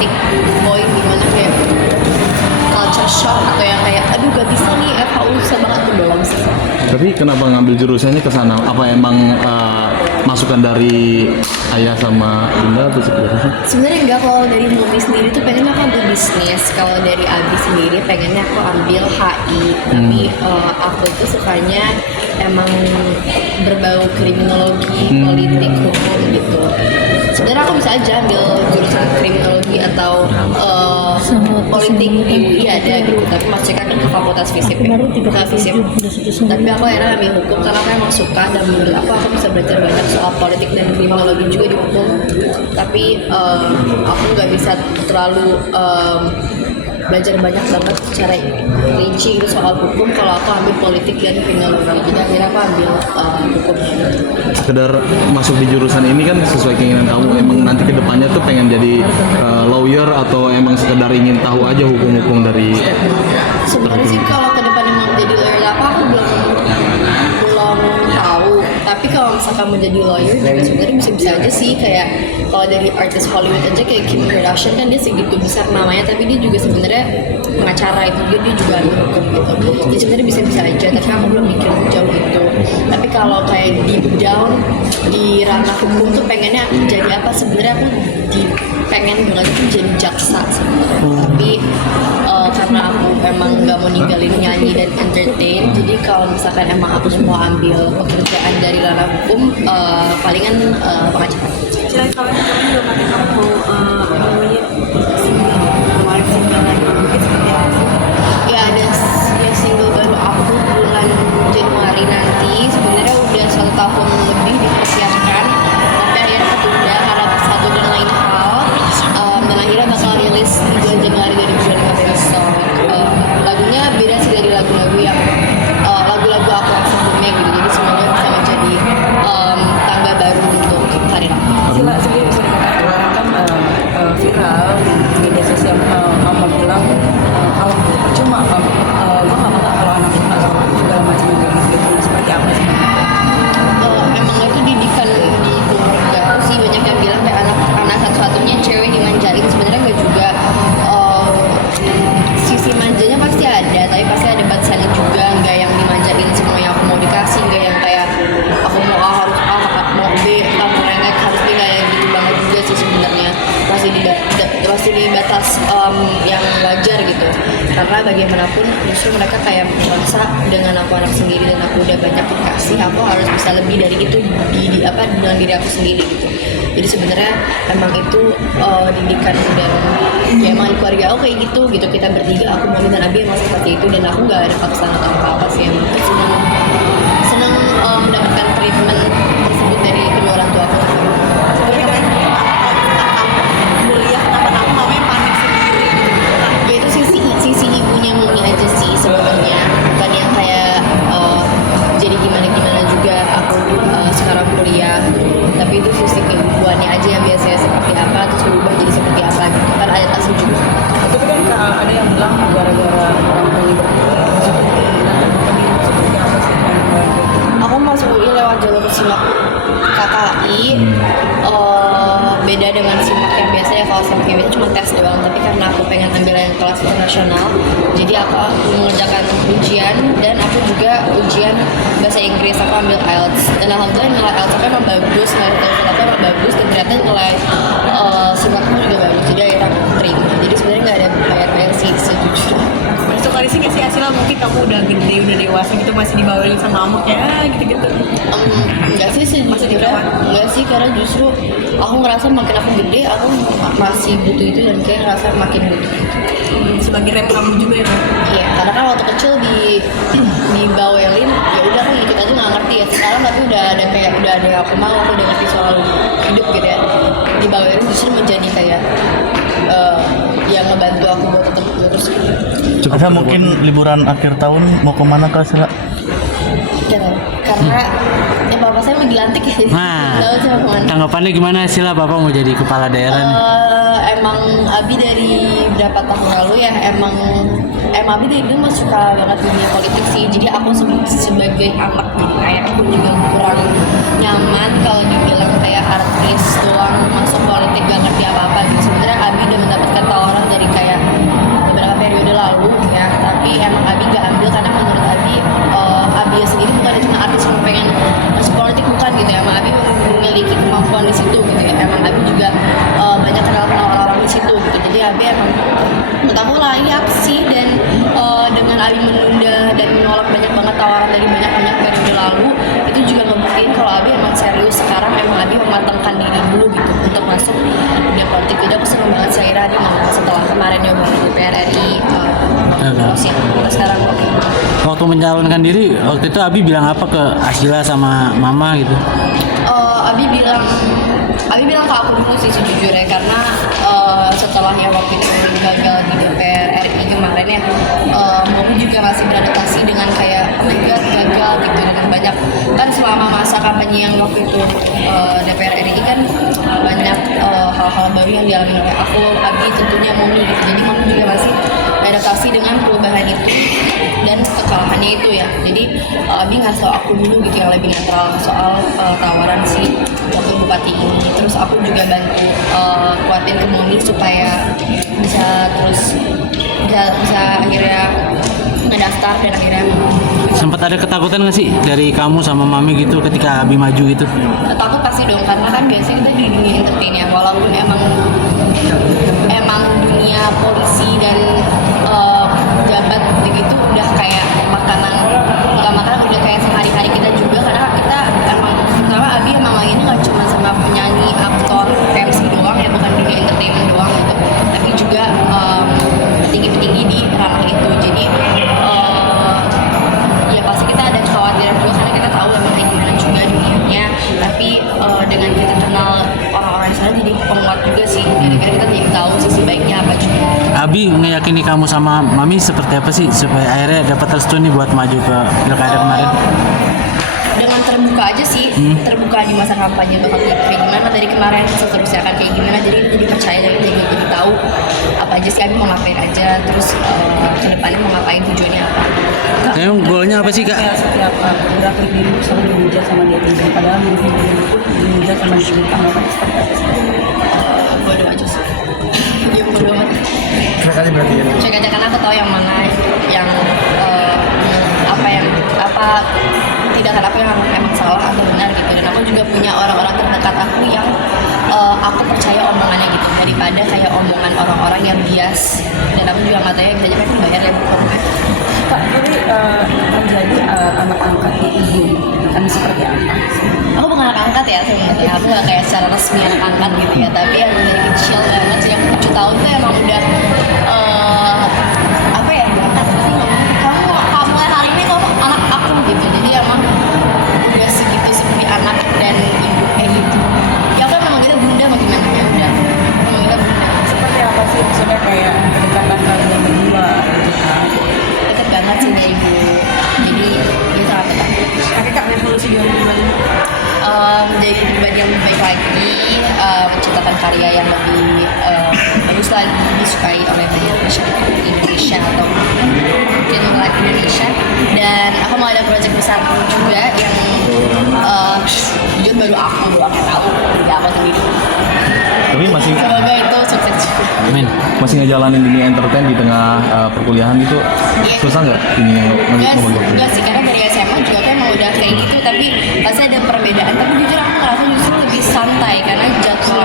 titik point dimana kayak culture shock atau yang kayak aduh gak bisa nih FHU susah banget tuh belum sih. Tapi kenapa ngambil jurusannya ke sana? Apa emang masukan dari ayah sama bunda atau seperti apa? Sebenarnya enggak, kalau dari Mumi sendiri tuh pengen aku ambil bisnis, kalau dari Abi sendiri pengennya aku ambil HI, tapi aku tuh sukanya emang berbau kriminologi, politik, hukum gitu. Sebenarnya aku bisa aja ambil jurusan kriminologi atau politik di UI ada gitu, tapi maksudnya kan ke fakultas fisip ya, bukan fisip. Tapi aku akhirnya ambil hukum karena aku emang suka dan menurut aku bisa belajar banyak soal politik dan kriminologi juga di hukum. Tapi aku nggak bisa terlalu belajar banyak banget secara rinci gitu soal hukum kalau aku ambil politik dan kriminologi. Jadi akhirnya aku ambil hukum. Sekedar masuk di jurusan ini kan sesuai keinginan kamu, emang nanti kedepannya tuh pengen jadi lawyer atau emang sekedar ingin tahu aja hukum-hukum dari Sebenarnya sih kalau ke depan mau jadi lawyer apa aku belum tahu. Tapi kalau misalkan menjadi lawyer juga sebenarnya bisa aja sih, kayak kalau dari artis Hollywood aja kayak Kim Kardashian kan dia segitu besar namanya tapi dia juga sebenarnya pengacara, itu dia juga ahli hukum gitu. Jadi sebenarnya bisa aja, tapi aku belum mikir jauh gitu. Tapi kalau kayak deep down di ranah hukum tuh pengennya jadi apa, sebenarnya aku pengen banget tuh jadi jaksa sebenarnya. Tapi karena aku emang nggak mau ninggalin nyanyi dan entertain, jadi kalau misalkan emang aku mau ambil pekerjaan dari ranah hukum, palingan pengacara. Selain kalau kemarin juga katanya kamu namanya single kemarin single lagi mungkin seperti apa sih? Ya ada yang single baru aku bulan Januari nanti, sebenarnya udah 1 tahun lebih dipersiapkan, tapi akhirnya ketunda karena satu dan lain hal, dan akhirnya bakal rilis di bulan Januari 2015 besok. Lagunya beda sih dari lagu-lagu yang lagu-lagu aku yang sebelumnya gitu, jadi semuanya bisa menjadi tangga baru untuk hari raya. Sila sendiri bisa dikatakan kan viral di media sosial, mama bilang kalau percuma gue nggak mau kalau anak atau segala macam gitu, seperti apa sih? Emang itu didikan di keluarga aku sih, banyak yang bilang kayak anak satu-satunya cewek dimanjain, sebenarnya nggak juga. Sisi manjanya pasti ada, tapi pasti ada batasannya juga, nggak yang dimanjain semua yang aku mau dikasih, nggak yang kayak aku mau A harus A, mau B kamu rengek harus B, nggak yang gitu banget juga sih sebenarnya. Masih di batas yang wajar gitu, karena bagaimanapun justru mereka kayak merasa dengan aku anak sendiri dan aku udah banyak dikasih, aku harus bisa lebih dari itu dengan diri aku sendiri gitu. Jadi sebenarnya emang itu didikan dan ya emang keluarga aku kayak gitu kita bertiga, aku mau dan Abi emang seperti itu, dan aku nggak ada paksaan atau apa sih, emang senang mendapatkan treatment tersebut dari kedua orang tua aku. Tapi kan kuliah kenapa kamu mamanya panik sendiri gitu? Ya itu sisi ibunya Mumi aja sih sebenarnya, bukan yang kayak jadi gimana juga aku sekarang kuliah, tapi itu sisi keibuannya aja yang biasanya seperti apa terus berubah jadi seperti apa gitu kan, adaptasi juga. Tapi kan ada yang bilang gara-gara orang tuanya masuk seperti apa sih? Aku masuk UI lewat jalur simak KKI, beda dengan simak yang biasanya. Kalau simak yang biasa cuma tes doang, tapi karena aku pengen ambil yang kelas internasional, jadi aku mengerjakan ujian dan aku juga ujian bahasa Inggris, aku ambil IELTS, dan alhamdulillah nilai IELTS aku emang bagus, nilai TOEFL aku emang bagus, dan ternyata nilai simak aku juga bagus, jadi akhirnya aku terima. Jadi sebenarnya nggak ada bayar sih sejujurnya. Besok kali sih nggak sih Asila, mungkin kamu udah gede, udah dewasa gitu, masih dibawain sama kamu ya gitu-gitu? Enggak sih sejujurnya, enggak sih, karena justru aku ngerasa makin aku gede aku masih butuh itu, dan kayak ngerasa makin butuh. Sebagai rap kamu juga ya Bang? Iya, karena kan waktu kecil dibawelin, ya udah aku ikut aja nggak ngerti ya. Sekarang tapi udah ada yang aku mau, aku udah ngerti soal hidup gitu ya. Dibawelin justru menjadi kayak yang ngebantu aku buat tetap lurus. Ada mungkin liburan akhir tahun mau kemana Kak Sila? Ya, karena ya bapak saya mau dilantik ya. Nah, Tahu sama kemana. tanggapannya gimana Sila, Bapak mau jadi kepala daerah nih? Emang Abi dari berapa tahun lalu ya, emang Abi dari dulu mah suka banget dunia politik sih. Jadi aku sebagai anak gitu, kayak aku juga kurang nyaman kalau dibilang kayak artis doang masuk politik gak ngerti apa-apa gitu. Sebenarnya Abi udah mendapatkan Abi emang menurut aku layak sih, dan dengan Abi menunda dan menolak banyak banget tawaran dari banyak periode lalu, itu juga ngebuktiin kalau Abi emang serius. Sekarang emang Abi mematangkan diri dulu gitu untuk masuk dunia politik. Jadi aku seneng banget sih akhirnya Abi menang setelah kemarin nyoba di DPR RI. Terus ya sekarang oke. Waktu mencalonkan diri, waktu itu Abi bilang apa ke Asila sama Mama gitu? Abi bilang ke aku dulu sih sejujurnya, karena setelah yang waktu itu gagal di DPR RI kemarin ya, aku juga masih beradaptasi dengan kayak oh my god gagal gitu, dengan banyak kan selama masa kampanye yang waktu itu DPR RI kan banyak hal-hal baru yang dialami oleh aku, Abi tentunya Momi gitu. Jadi Momi juga masih beradaptasi dengan perubahan itu dan kekalahannya itu ya. Jadi Abi ngasih tau aku dulu gitu yang lebih netral soal tawaran si wakil bupati ini. Terus aku juga bantu kuatin ke Momi supaya bisa akhirnya ngedaftar dan akhirnya Sempat ada ketakutan nggak sih dari kamu sama Mami gitu ketika Abi maju gitu? takut pasti dong, karena kan biasanya kita di dunia entertain ya, walaupun emang dunia polisi dan jabat gitu udah kayak makanan udah kayak sehari-hari kita juga, karena kita emang pertama Abi emang lainnya nggak cuma sama penyanyi, aktor, MC doang ya, bukan dunia entertainment doang gitu, tapi juga petinggi-petinggi di ranah itu. Jadi ya pasti kita ada kekhawatiran juga karena kita tahu emang kayak gimana juga dunianya, tapi dengan kita kenal orang-orang di sana jadi penguat juga sih, gara-gara kita jadi tahu sisi baiknya apa juga. Abi ngeyakini kamu sama Mami seperti apa sih supaya akhirnya dapat restu nih buat maju ke pilkada kemarin? Dengan terbuka aja sih, terbuka di masa kampanye bakal kayak gimana dari kemarin, seterusnya akan kayak gimana, jadi kita jadi percaya dan kita jadi tahu apa aja sih kami mau ngapain aja, terus ke depannya mau ngapain, tujuannya apa. Emang goalnya apa sih Kak? Kayak setiap gerak diri selalu dihujat sama netizen, padahal diri pun dihujat sama netizen. Tanggapan seperti apa sih? Bodoh aja sih. Ya bodoh amat. Cuek aja berarti ya. Cek aja karena aku tahu yang mana yang apa tindakan apa yang emang salah atau benar gitu, dan aku juga punya orang-orang terdekat aku yang aku percaya omongannya gitu, daripada kayak omongan orang-orang yang bias, dan aku juga nggak tahu ya bisa aja kan bayar ya bukan. Kak, jadi menjadi anak angkat di ibu kan seperti apa? Aku bukan anak angkat ya sebenarnya, aku nggak kayak secara resmi anak angkat gitu ya, tapi yang dari kecil banget sih, yang 7 tahun tuh emang udah apa ya, kamu hari ini kamu anak aku gitu, jadi emang udah segitu seperti anak dan ibu kayak gitu. Ya aku emang kita bunda mau gimana ya, udah emang kita bunda. Seperti apa sih maksudnya kayak kedekatan kalian berdua gitu kan? Deket banget sih dari ibu, jadi dia sangat dekat. Kakek Kak resolusi 2025 menjadi pribadi yang lebih baik lagi, menciptakan karya yang lebih bagus lagi, disukai oleh banyak masyarakat Indonesia atau mungkin lain Indonesia. Dan aku mau ada proyek besar juga yang jujur baru aku doang yang tahu, tidak aku sendiri. Tapi masih Semoga itu sukses juga. Amin. masih ngejalanin dunia entertain di tengah perkuliahan gitu, Iya. susah nggak ini yang Enggak sih, karena dari SMA juga kan emang udah kayak gitu, tapi pasti ada perbedaan. Tapi jujur aku ngerasa justru lebih santai karena jadwal